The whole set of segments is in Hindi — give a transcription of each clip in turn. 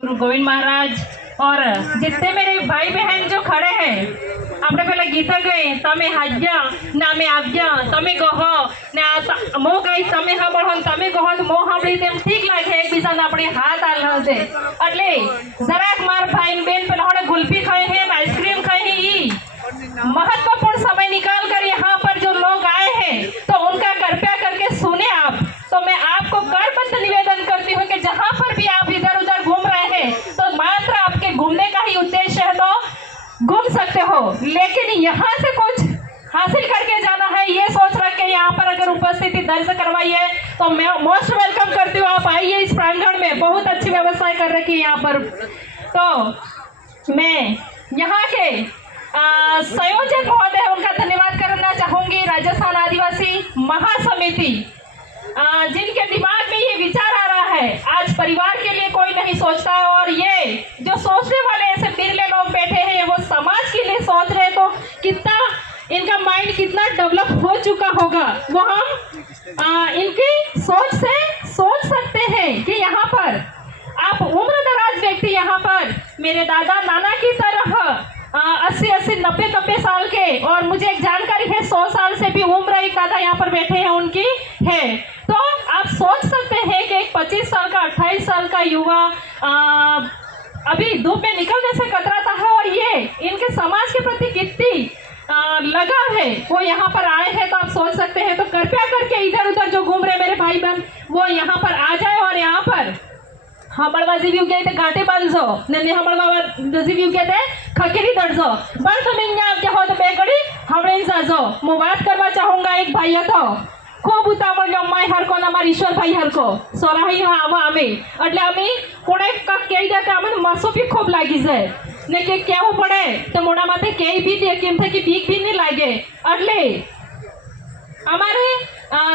गुरु गोविंद महाराज और जितने मेरे भाई बहन जो खड़े हैं આપણે પેલા ગીત ગઈ તમે હાજ્યા ને અમે આવ્યા તમે કહો ને મો ગઈ તમે સાંભળો ને તમે કહો તો મો સાંભળી તેમ ઠીક લાગે એકબીજાને આપણે હાથ આલ્યો છે એટલે જરાક માર ભાઈ ને બેન પેલા આપણે ગુલ્ફી ખાઈ है आइसक्रीम खाई है ई महत्वपूर्ण समय निकाल कर यहाँ पर जो लोग आए हैं तो उनका कृपया करके सुने आप। तो मैं आपको करबद्ध निवेदन करती हूँ कि जहाँ पर भी आप इधर उधर घूम रहे हैं तो मात्र आपके घूमने का ही उद्देश्य है तो घूम सकते हो, लेकिन यहाँ से कुछ हासिल करके जाना है ये सोच रख के यहाँ पर अगर उपस्थिति दर्ज करवाइए तो मैं मोस्ट वेलकम करती हूँ। आप आइए इस प्रांगण में, बहुत अच्छी व्यवस्था कर रखी है यहाँ पर। तो मैं यहाँ के संयोजक महोदय उनका धन्यवाद करना चाहूँगी। राजस्थान आदिवासी महासमिति जिनके दिमाग में ये विचार आ रहा है, आज परिवार के लिए कोई नहीं सोचता और ये जो सोचने वाले ऐसे बिरले लोग बैठे हैं वो समाज के लिए सोच रहे, तो कितना इनका माइंड कितना डेवलप हो चुका होगा वो हम इनकी सोच से सोच सकते हैं कि यहाँ पर आप उम्र दराज व्यक्ति यहाँ पर मेरे दादा नाना की तरह 80-90 साल के, और मुझे एक जानकारी है 100 साल से भी उम्र एक दादा यहाँ पर बैठे हैं उनकी है, तो आप सोच सकते हैं कि एक 25 साल का 28 साल का युवा अभी धूप में निकलने से कतराता है और ये इनके समाज के प्रति कितनी लगाव है वो यहाँ पर आए हैं। तो आप सोच सकते हैं, तो कृपया करके इधर उधर जो घूम रहे मेरे भाई बहन वो यहाँ पर आ जाए और यहाँ पर हमळवा जीवी उगे ते घाटे बांधजो ने हमळवा जीवी उगे ते खकेरी दड़जो पण તમે અહીંયા આવતા હો તો બે ઘડી હમળીને જાજો। હું વાત કરવા ચાહુંગા એક ભાઈ હતો ખૂબ ઉતાવળ જમાઈ હરકો ને અમાર ઈશ્વરભાઈ હરકો સોરાહી આવા અમે એટલે અમે કોણે કક કહી દે કે અમને મરસો બી ખૂબ લાગી જાય ને કે કેવું પડે તો મોડા માથે કેઈ બી દે કેમ થાય કે બીક બી નહીં લાગે। એટલે અમારે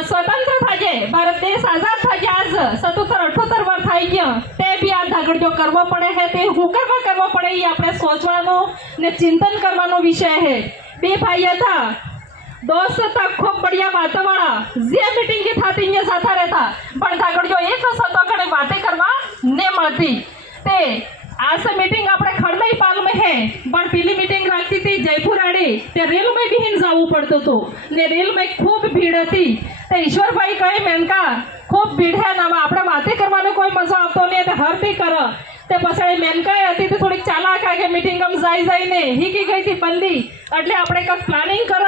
स्वतंत्र थाजे भारत देश आजाद थाजे आज 77-78 वर्ष થઈ ગયા તે બી આ ધાગડજો કરવો પડે है તે હુકરમાં કરવો પડે એ આપણે સોચવાનો ને ચિંતન કરવાનો વિષય है। બે ભાઈ હતા दोस्त હતા ખૂબ બઢિયા વાતવાળા જે મીટિંગ કે થાતી અહીંયા સાથા રહેતા પણ ધાગડજો એક હતો ઘણે વાતે કરવા ને મળતી તે आज मीटिंग આપણે ખડમઈ પાલ में है પણ પેલી मीटिंग રાખતી હતી જયપુર આડે તે રેલ में भी જાવું પડતું હતું ને રેલ में ખૂબ ભીડ હતી। તે ઈશ્વરભાઈ કહે મેનકા ખૂબ ભીડ है ને આપણે વાતે કરવાનો કોઈ મજા આવતો નહીં તે હરતી કર તે પછાડી મેનકા હતી તે થોડીક ચાલાક આગે મીટિંગ માં જાય ને હીકી ગઈ હતી બંદી એટલે આપણે કક પ્લાનિંગ કર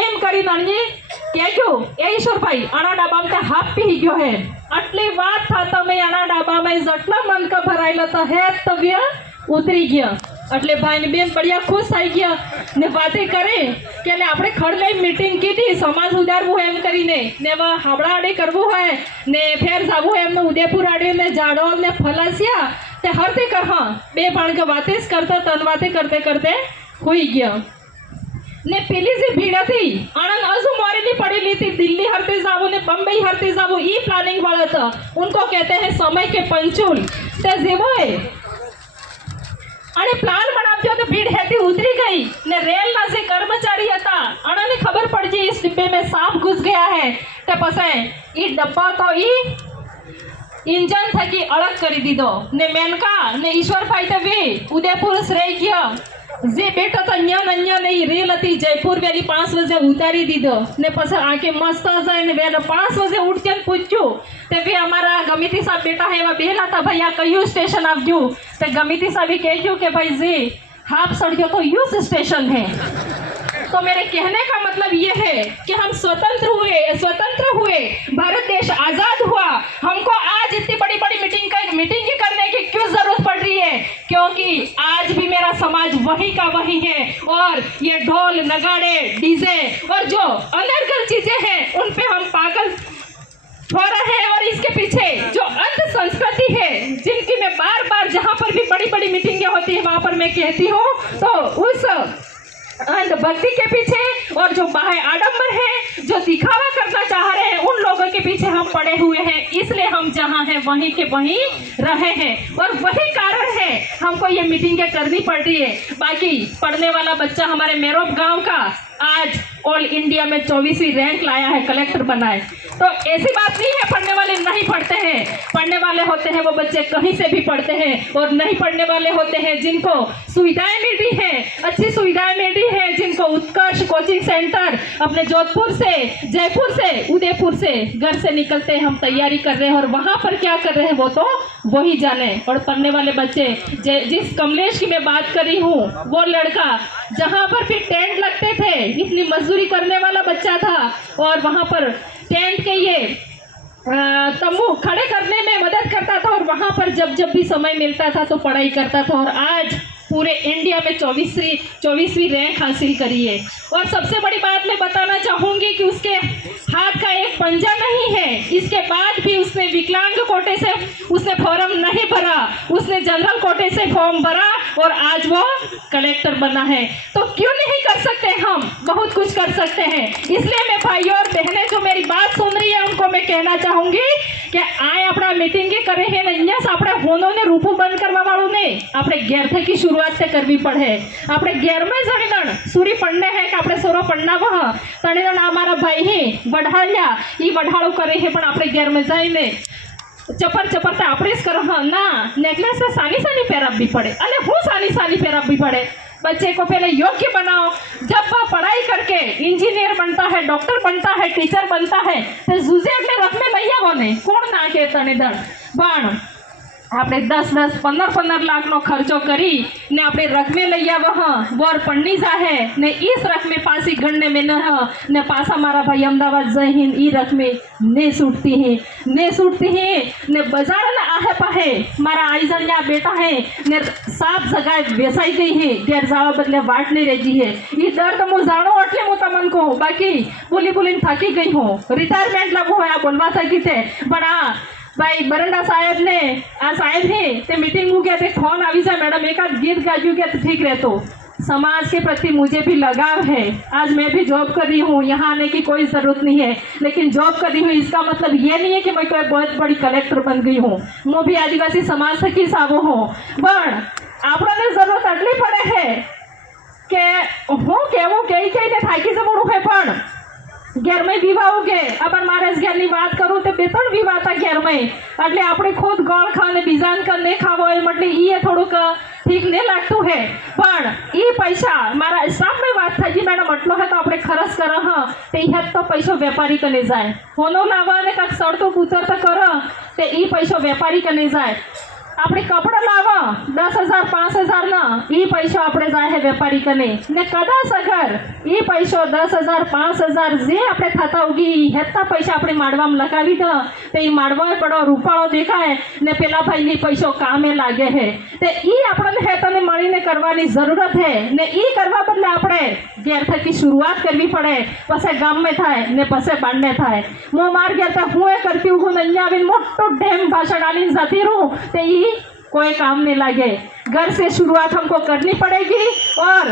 એમ કરી નાની કેજો એ ઈશ્વરભાઈ આના ડાબામાં તે હાફ પી ગયો હે આટલી વાત થા તમે આના ડાબામાં જેટલા મનકા ભરાયેલા તો હે તવ્ય ઉતરી ગયા એટલે ભાઈ ને બેન બઢિયા ખુશ થઈ ગયા ને વાતે કરે કે એટલે આપણે ખડલઈ મીટિંગ કીધી સમાજ ઉદારવું એમ કરીને ને હાબડા આડે કરવું હોય ને ફેર જાવું એમને ઉદયપુર આડે ને જાડો ને ફલાસિયા તે હરતે કર હા બે ભાણ કે વાતે જ કરતા તન વાતે करते करते હોઈ ગયા ने पेली से भीड़ थी आनंद अजू मोरेली पड़ेली थी दिल्ली हरते जावो ने बम्बई हरते जावो ई प्लानिंग वाला था उनको कहते हैं समय के पंचूल ते जेवो है अरे प्लान बनावजो तो भीड़ हेती उतरी गई ने रेल ना से कर्मचारी था अना ने खबर पड़ जी इस डिब्बे में सांप घुस गया है ते पसे ई डब्बा तो ई इंजन थकी अलग करी दीदो ने मेनका ने ईश्वर भाई ते भी उदयपुर रही गया जे बेटा तो अन्य नहीं रेल थी जयपुर वेली 5 बजे उतारी दीदो ने पछ आके मस्त जाए ने वेला 5 बजे उठके पूछ्यू ते भी हमारा गमिती साहब बेटा है वा बेला था भैया कयू स्टेशन आवजू ते गमिती साहब कहजू के भाई जी हाफ सड़ियो तो यूज स्टेशन है। तो मेरे कहने का मतलब ये है कि हम स्वतंत्र हुए भारत देश आजाद हुआ, हमको आज इतनी बड़ी बड़ी मीटिंग करने की क्यों जरूरत पड़ रही है, क्योंकि आज भी मेरा समाज वही का वही है और ये ढोल नगाड़े डीजे और जो अनर्गल चीजें हैं उन पे हम पागल हो रहे हैं और इसके पीछे जो अंध संस्कृति है जिनकी मैं बार बार जहाँ पर भी बड़ी बड़ी मीटिंगें होती है वहाँ पर मैं कहती हूँ, तो उस अंधभक्ति के पीछे और जो बाह्य आडंबर है जो दिखावा करना चाह रहे हैं उन लोगों के पीछे हम पड़े हुए हैं, इसलिए हम जहाँ हैं वहीं के वहीं रहे हैं और वही कारण है हमको ये मीटिंगें करनी पड़ती है। बाकी पढ़ने वाला बच्चा हमारे मेरोप गांव का आज ऑल इंडिया में 24वीं रैंक लाया है, कलेक्टर बना है। तो ऐसी बात नहीं है पढ़ने वाले नहीं पढ़ते हैं, पढ़ने वाले होते हैं वो बच्चे कहीं से भी पढ़ते हैं, और नहीं पढ़ने वाले होते हैं जिनको सुविधाएं मिली है, अच्छी सुविधाएं मिली है, जिनको उत्कर्ष कोचिंग सेंटर अपने जोधपुर से, जयपुर से, उदयपुर से घर से निकलते हम तैयारी कर रहे हैं, और वहाँ पर क्या कर रहे हैं वो तो वही जाने। और पढ़ने वाले बच्चे, जिस कमलेश की मैं बात कर रही हूँ, वो लड़का जहाँ पर फिर टेंट लगते थे, इतनी मजदूरी करने वाला बच्चा था, और वहाँ पर टेंट के ये तंबू खड़े करने में मदद करता था, और वहाँ पर जब जब भी समय मिलता था तो पढ़ाई करता था, और आज पूरे इंडिया में 24वीं रैंक हासिल करी है। और सबसे बड़ी बात मैं बताना चाहूँगी कि उसके हाथ का एक पंजा नहीं है, इसके बाद भी उसने विकलांग कोटे से उसने फॉर्म नहीं भरा, उसने जनरल कोटे से फॉर्म भरा, और आज वो कलेक्टर बना है। तो क्यों नहीं कर सकते, हम बहुत कुछ कर सकते हैं। इसलिए मैं भाइयों और बहनें जो मेरी बात सुन रही है उनको मैं कहना चाहूँगी कि आए अपना मीटिंग करे है ने અહીંયા આપણે હોનોને રૂપું બંધ કરવા વાળું નહીં, આપણે ઘેરથી શરૂઆત તે કરવી પડે। આપણે ઘેરમાં જણીદણ સુરી પડને હે કે આપણે સોરો પડનાવ તણીદણ અમારા ભાઈ હે વઢાળ્યા ઈ વઢાળું કરે હે, પણ આપણે ઘેરમાં જઈને ચપર ચપર તો આપણે જ કરો ના, નેકલેસ સાની સાની પહેરાવવી પડે, અને હું સાની સાની પહેરાવવી પડે। बच्चे को पहले योग्य बनाओ, जब वह पढ़ाई करके इंजीनियर बनता है, डॉक्टर बनता है, टीचर बनता है, तो जूझे अपने रथ में लैया होने कोण ना के तणेदण पण આપણે 10-10, 15-15 લાખનો ખર્ચો કરી ને આપણે રકમે લઈ આવો બોર પણની જાહે ને ઈ રકમે પાછી ગણને મેં ને પાછા મારા ભાઈ અમદાવાદ જઈને ઈ રકમે ને છૂટતી હે ને બજારના આહે પાહે મારા આઈજણના બેટા હે ને સાત જગાએ બેસાઈ ગઈ હે, ઘેર જવા બદલે વાટ નહીં રહી હે। ઈ દર્દ હું જાણો એટલે હું તમને કહું, બાકી બોલીને થાકી ગઈ હું, રિટાયરમેન્ટ લાગુ હોય આ બોલવા થકી છે। પણ આ भाई बरंडा साहेब ने आ साहेब है ते मीटिंग में गया थे, फोन आवी जा मैडम एक आध गीत गाजू गया तो ठीक रहे। तो समाज के प्रति मुझे भी लगाव है, आज मैं भी जॉब कर रही हूँ, यहाँ आने की कोई ज़रूरत नहीं है, लेकिन जॉब कर रही हूँ इसका मतलब ये नहीं है कि मैं कोई बहुत बड़ी कलेक्टर बन गई हूँ। मैं भी आदिवासी समाज थकी सावो हूँ, पण आपने जरूरत आटली पड़े है कि हूँ केवू कई ने थाकी से मोड़ू है, पण घर में विवाह के अपन मारे घर की बात करूँ तो 2-3 विवाह था घर में, એટલે આપણે ખુદ ગોળ ખાને બીજાન કર ને ખાવો એમ એટલે ઈ થોડુંક ઠીક નહીં લાગતું है। પણ ઈ પૈસા મારા સ્ટાફ में વાત થઈ मैडम આટલો है तो આપણે ખર્ચ કરો તે ઈ તો પૈસો વેપારી કને જાય, હોનો લાવવા ને કાક સડતો ઉતરતા કરો તે ઈ પૈસો વેપારી કને જાય। આપણે કપડા લાવો 10,000 5,000 ના ઈ પૈસો આપણે જાય વેપારી કને ને કદાચ અગર ઈ પૈસો 10,000 5,000 જે આપણે થતા ઉગી હેતા પૈસા આપણે માડવામાં લગાવી દો તે ઈ માડવા પડો રૂપાળો દેખાય ને પેલા ભાઈને પૈસો કામે લાગે છે, તે ઈ આપણને હેતાને મળીને કરવાની જરૂરત છે ને ઈ કરવા બદલે આપણે ઘેર થકી શરૂઆત કરવી પડે, પછી ગામમાં થાય ને પછી બાંડે થાય। હું માર ઘેર તો હું એ કરતી હું ને અહીંયા આવીને મોટો ડેમ ભાષણ આલીને જતી રહું તે ઈ कोई काम नहीं लगे। घर से शुरुआत हमको करनी पड़ेगी, और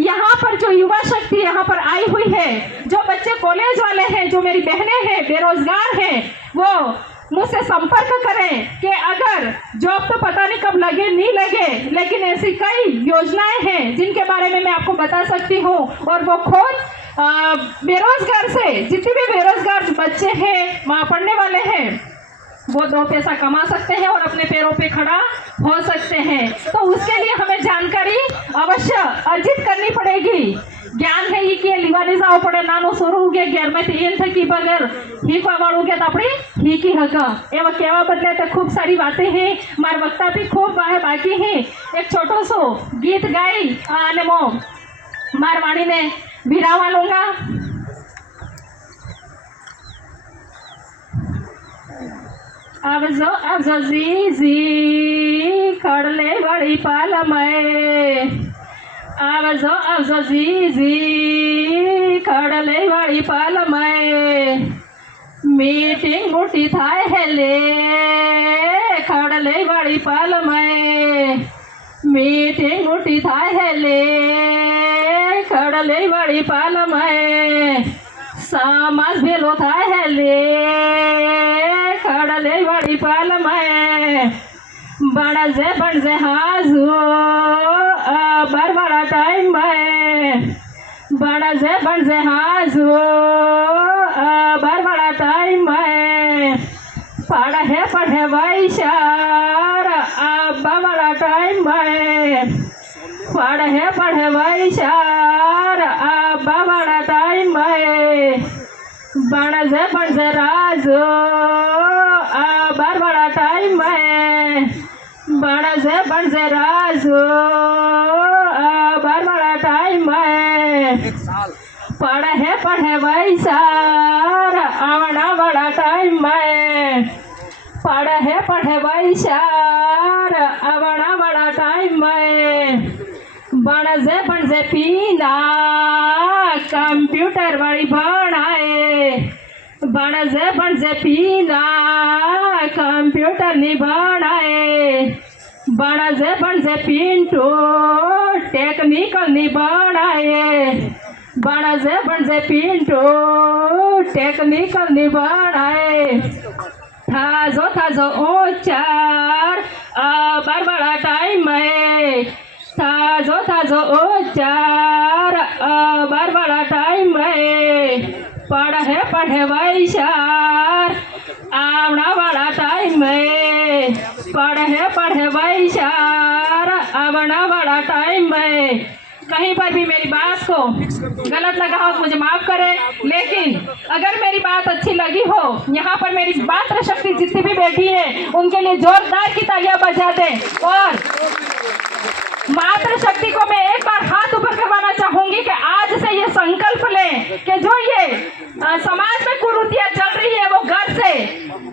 यहाँ पर जो युवा शक्ति यहाँ पर आई हुई है, जो बच्चे कॉलेज वाले हैं, जो मेरी बहनें हैं बेरोजगार हैं, वो मुझसे संपर्क करें कि अगर जॉब तो पता नहीं कब लगे नहीं लगे, लेकिन ऐसी कई योजनाएं हैं जिनके बारे में मैं आपको बता सकती हूँ। और वो खुद बेरोजगार से जितने भी बेरोजगार बच्चे हैं वहाँ पढ़ने वाले हैं वो 2 पैसा कमा सकते हैं और अपने पैरों पे खड़ा हो सकते हैं। तो उसके लिए हमें जानकारी अवश्य अर्जित करनी पड़ेगी। ज्ञान है ये कि लिवाने जाओ पड़े नानो सोरू उगे घेर में एन थकी बगैर ही वाड़ उगे तो अपनी ही की हक एवं कहवा बदले तो खूब सारी बातें हैं, मार वक्ता भी खूब बाकी है। एक छोटो सो गीत गाई आने मो मार वाणी ने भिरावा लूंगा। आवजो जी खड़ले बड़ी पाल में, आवजो जी खड़ले बड़ी पाल में, मीटिंग मोटी थाय है ले खड़ले बड़ी पाल में, मीटिंग मोटी थाय है ले खड़ले बड़ी पाल में, समाज भेलो थाय है ले खड़ले बड़ी पाल में, बड़ा जे बन जे हाजू बड़ा टाइम में, बड़ा जे बन जे हाजू बड़ा टाइम में। पढ़े वैशार अब्बा वाला टाइम है पढ़े वैशार अब्बा वाला टाइम है बनजे राजू अब्बा वाला टाइम है बनजे राजू अब्बा वाला टाइम है पढ़े वैशार आवना वाला टाइम है पढ़े वैशार आवना वाला टाइम है बनजे पीना कंप्यूटर वाली बनाए बनजे पीना कंप्यूटर नहीं बनाए बनजे पिंटू टेक्निकल नहीं बनाए बनजे पिंटू टेक्निकल नहीं बनाए थाजो ओचार बार बड़ा टाइम है थाजो ओचार बार बड़ा टाइम है पढ़े वैशार आवना वाला टाइम है पढ़े वैशार आवना वाला टाइम है। कहीं पर भी मेरी बात को गलत लगा हो तो मुझे माफ़ करें, लेकिन अगर मेरी बात अच्छी लगी हो, यहाँ पर मेरी मातृशक्ति जितनी भी बैठी है उनके लिए जोरदार की तालियां बजा दें। और मातृशक्ति को मैं एक बार हाथ ऊपर करवाना चाहूंगी कि आज से ये संकल्प लें कि जो ये समाज में कुरीतियां चल रही है वो घर से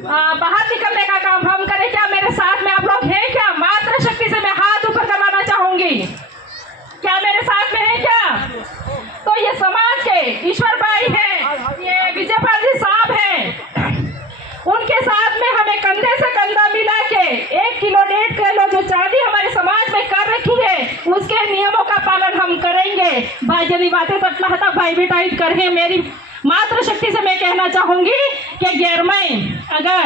बाहर निकलने का काम हम करें। क्या मेरे साथ में आप लोग हैं? क्या मातृशक्ति से मैं हाथ ऊपर करवाना चाहूंगी? क्या मेरे साथ में है क्या? तो ये समाज के ईश्वर भाई हैं, ये विजयपाल जी साहब हैं, उनके साथ में हमें कंधे से कंधा मिला के 1 किलो 1.5 किलो जो चांदी हमारे समाज में कर रखी है उसके नियमों का पालन हम करेंगे। भाई जनी बातें तटला भाई बेटा करें। मेरी मातृशक्ति से मैं कहना चाहूंगी कि गैरमय अगर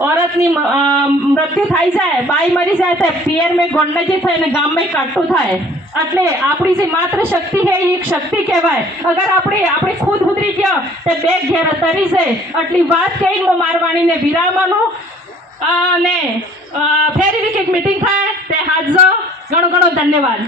औरतनी मृत्यु થઈ જાય, બાઈ મરી જાય તો પિયર में ગોંડજી થાય ને ગામ में કાટું થાય। એટલે આપણી જે માતૃશક્તિ છે એ એક શક્તિ કહેવાય। અગર આપણે ખુદ ઉતરી ગયા તો બે ઘેર તરી જાય। આટલી વાત કહીને હું મારવાણીને વિરામનો અને ફેરી વીક એક મીટિંગ થાય તે હાજર ઘણો ધન્યવાદ।